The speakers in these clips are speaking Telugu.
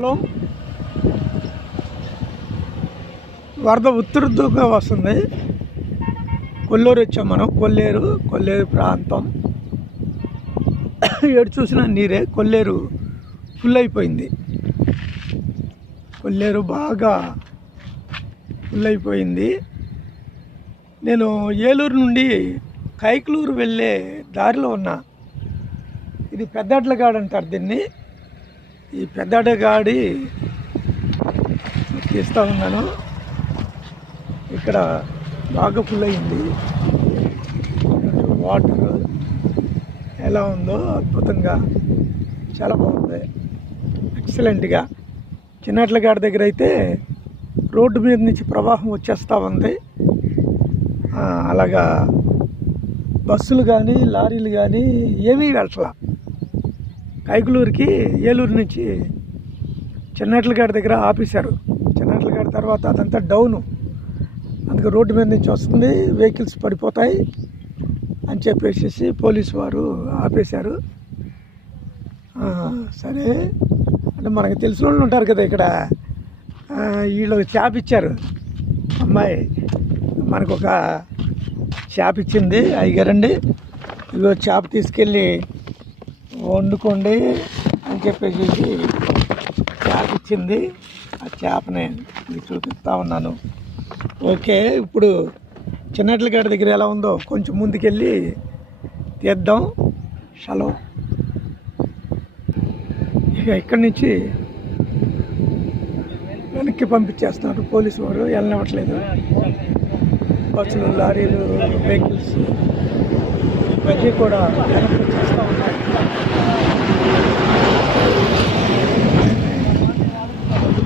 హలో. వరద ఉత్తరుద్దుగా వస్తుంది. కొల్లూరు వచ్చాం మనం. కొల్లేరు కొల్లేరు ప్రాంతం. ఎటు చూసినా నీరే కొల్లేరు ఫుల్ అయిపోయింది. కొల్లేరు బాగా ఫుల్ అయిపోయింది. నేను ఏలూరు నుండి కైకలూరు వెళ్ళే దారిలో ఉన్నా. ఇది పెద్దట్లగాడు అంటారు దీన్ని. ఈ పెద్దడ్లగాడి తీస్తూ ఉన్నాను. ఇక్కడ బాగా ఫుల్ అయింది. వాటర్ ఎలా ఉందో అద్భుతంగా చాలా బాగుంది. ఎక్సలెంట్గా చిన్నట్లగాడ దగ్గర అయితే రోడ్డు మీద నుంచి ప్రవాహం వచ్చేస్తూ ఉంది. అలాగా బస్సులు కానీ లారీలు కానీ ఏమీ వెళ్ళట్లా. కైకులూరుకి ఏలూరు నుంచి చిన్నట్లగాడి దగ్గర ఆపేశారు. చిన్నట్లగాడి తర్వాత అదంతా డౌను. అందుకే రోడ్డు మీద నుంచి వస్తుంది వెహికల్స్ పడిపోతాయి అని చెప్పేసి పోలీసు వారు ఆపేశారు. సరే. అంటే మనకు తెలిసిన వాళ్ళు ఉంటారు కదా ఇక్కడ. వీళ్ళు చేప ఇచ్చారు. అమ్మాయి మనకు ఒక చేప ఇచ్చింది. అయ్యగారండి ఇదిగో చేప తీసుకెళ్ళి వండుకోండి అని చెప్పేసి చేప ఇచ్చింది. ఆ చేపని మీకు చూపిస్తా ఉన్నాను. ఓకే ఇప్పుడు చిన్నట్లగాడి దగ్గర ఎలా ఉందో కొంచెం ముందుకెళ్ళి తీద్దాం. షలో ఇక ఇక్కడి నుంచి వెనక్కి పంపించేస్తున్నారు పోలీసు వారు. వెళ్ళనివ్వట్లేదు. బస్సులు లారీలు వెహికల్స్. ఇవన్నీ కూడా చేస్తూ ఉన్నాయి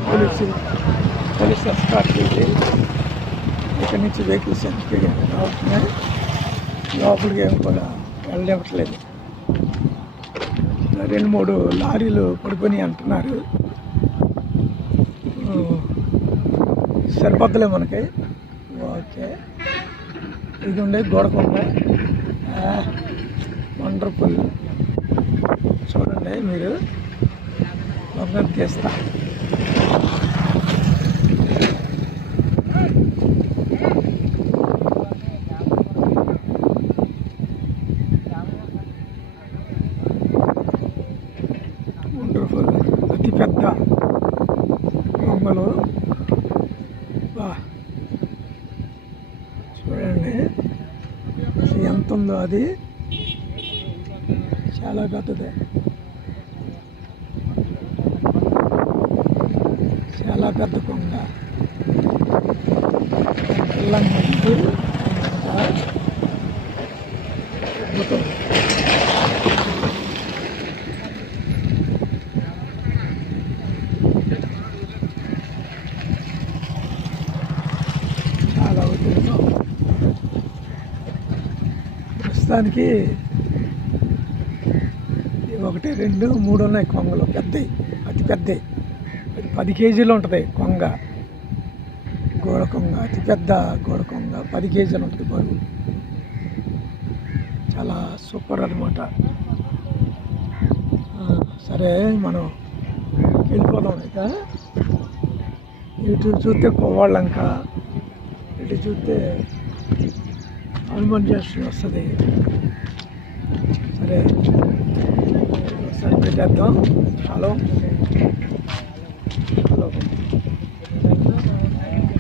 పోలీసు పోలీస్ ఎస్కాట్ చేసి ఇక్కడి నుంచి వెహికల్స్ వెనక్కి లోపలికి ఏమి కూడా వెళ్ళనివ్వట్లేదు రెండు మూడు లారీలు పడుకొని అంటున్నారు. సరిపద్దులే మనకి. ఓకే. ఇది ఉండే గోడకొండ. వండర్ఫుల్ చూడండి మీరు. ఒకసారి తీస్తా వండర్ఫుల్ అతి పెద్ద బొమ్మలు వా చూడండి అసలు అది. చాలా పెద్దది చాలా పెద్ద కొంగ బెల్లం ముందు అద్భుతం చాలా అవుతుంది మొత్తానికి ఒకటి రెండు మూడు ఉన్నాయి కొంగలు. పెద్దవి అతి పెద్దవి అది పది కేజీలు ఉంటుంది కొంగ. గోడ కొంగ అతి పెద్ద గోడ కొంగ. పది కేజీలు ఉంటుంది బరువు. చాలా సూపర్ అనమాట సరే మనం వెళ్ళిపోదాం ఇక. ఇటు చూస్తే కొవ్వాళ్ళంక ఇటు చూస్తే హనుమాన్ జస్ట్ వస్తుంది సరే ఒకసారి పెట్టేద్దాం హలో